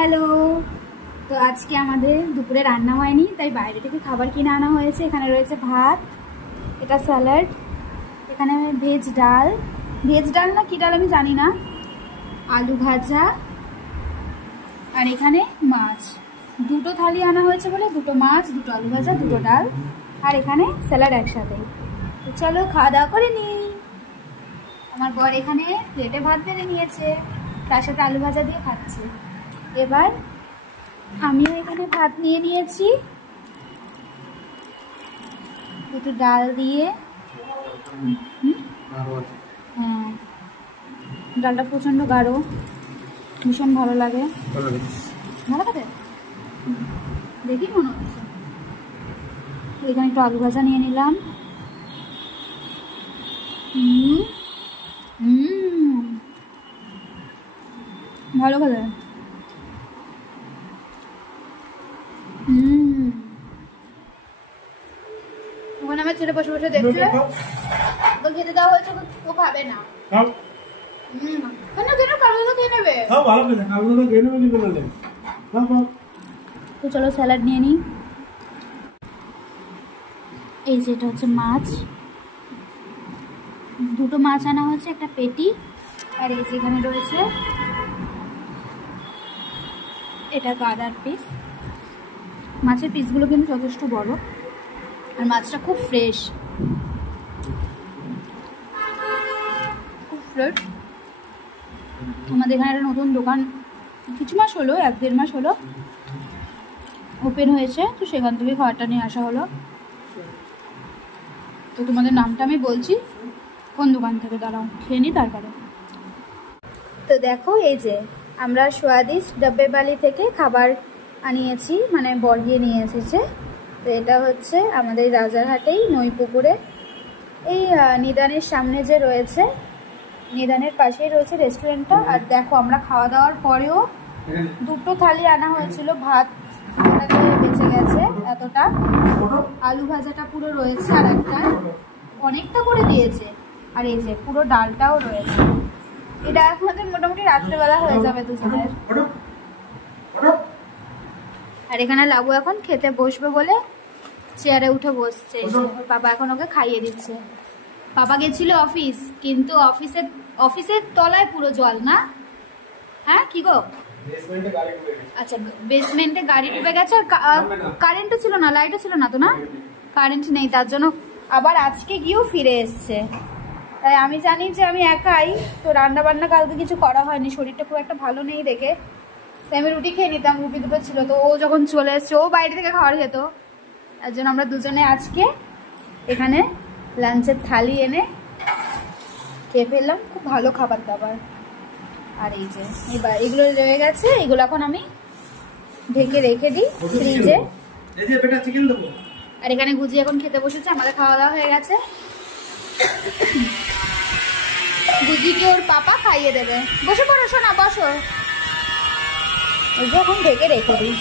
Hello. তো আজকে আমাদের দুপুরে রান্না হয়নি, তাই বাইরে থেকে খাবার কিনে আনা হয়েছে। এখানে রয়েছে ভাত, এটা স্যালাড, এখানে ভেজ ডাল না কি ডাল আমি জানি না, আলু ভাজা, আর এখানে মাছ। দুটো থালি আনা হয়েছে বলে দুটো মাছ, দুটো আলু ভাজা, দুটো ডাল, আর এখানে স্যালাড একসাথে। তো চলো খাওয়া দাওয়া করে নিই। আমার বর এখানে প্লেটে ভাত বেড়ে নিয়েছে, তার সাথে আলু ভাজা দিয়ে খাচ্ছে। এবার আমিও এখানে ভাত নিয়ে নিয়েছি, একটু ডাল দিয়ে। হ্যাঁ, ডালটা প্রচণ্ড গাঢ়, ভীষণ ভালো লাগে। ভালো খাবে দেখি মনে হচ্ছে। এখানে একটু আলু ভাজা নিয়ে নিলাম। ভালো খাবে। ওখানে আমার ছেলে বসে বসে দেখছে, তো খেতে দেওয়া হয়েছে, ও খাবে না। তো চলো স্যালাড নিয়ে নিই। এই যে এটা হচ্ছে মাছ, দুটো মাছ আনা হয়েছে, একটা পেটি, আর এই যে এখানে রয়েছে এটা গাদার পিস। মাছের পিসগুলো কিন্তু যথেষ্ট বড়, আর মাছটা খুব ফ্রেশ, খুব ফ্রেশ। আমাদের এখানে একটা নতুন দোকান কিছু মাস হলো, 1-1.5 মাস হলো ওপেন হয়েছে, তো সেখান থেকে খাবারটা নিয়ে আসা হলো। তো তোমাদের নামটা আমি বলছি, কোন দোকান থেকে, দাঁড়াও খেয়ে নিই তারপরে। তো দেখো, এই যে আমরা সোয়াদিশ ডাব্বেবালি থেকে খাবার আনিয়েছি, মানে বর্গিয়ে নিয়ে এসেছে। তো এটা হচ্ছে আমাদের রাজারহাটেই নইপুকুরে, এই নিদানের সামনে যে রয়েছে, নিদানের পাশেই রয়েছে রেস্টুরেন্টটা। আর দেখো, আমরা খাওয়া দাওয়ার পরেও দুটো থালি আনা হয়েছিল, ভাত বেঁচে গেছে এতটা, আলু ভাজাটা পুরো রয়েছে, আর একটা অনেকটা করে দিয়েছে, আর এই যে পুরো ডালটাও রয়েছে। এটা আমাদের মোটামুটি রাত্রেবেলা হয়ে যাবে দুজনের। আর এখানে লাবু এখন খেতে বসবে বলে চেয়ারে উঠে বসছে, বাবা এখন ওকে খাইয়ে দিচ্ছে। বাবা গেছিল অফিস, কিন্তু অফিসের তলায় পুরো জল না। হ্যাঁ কি গো? আচ্ছা, বেসমেন্টে গাড়ি ডুবে গেছে, আর কারেন্টও ছিল না, লাইটও ছিল না, তো না কারেন্ট নেই, তার জন্য আবার আজকে গিয়েও ফিরে এসছে। তাই আমি জানি যে আমি একাই, তো রান্না বান্না কালকে কিছু করা হয়নি, শরীরটা খুব একটা ভালো নেই দেখে। তাই আমি রুটি খেয়ে নিতাম, রুটি দুটো ছিল, তো ও যখন চলে এসছে, ও বাইরে থেকে খাবার খেত, তার জন্য আমরা দুজনে আজকে এখানে লাঞ্চের থালি এনে খেয়ে ফেললাম। খুব ভালো খাবার দাবার। আর এই যে এবার এগুলো রয়ে গেছে, এগুলো এখন আমি ঢেকে রেখে দিই ফ্রিজে। আর এখানে গুজি এখন খেতে বসেছে, আমাদের খাওয়া দাওয়া হয়ে গেছে। গুজিকে ওর পাপা খাইয়ে দেবে। বসে পড়ো সোনা, বসো। এই যে এখন ঢেকে রেখে দিই।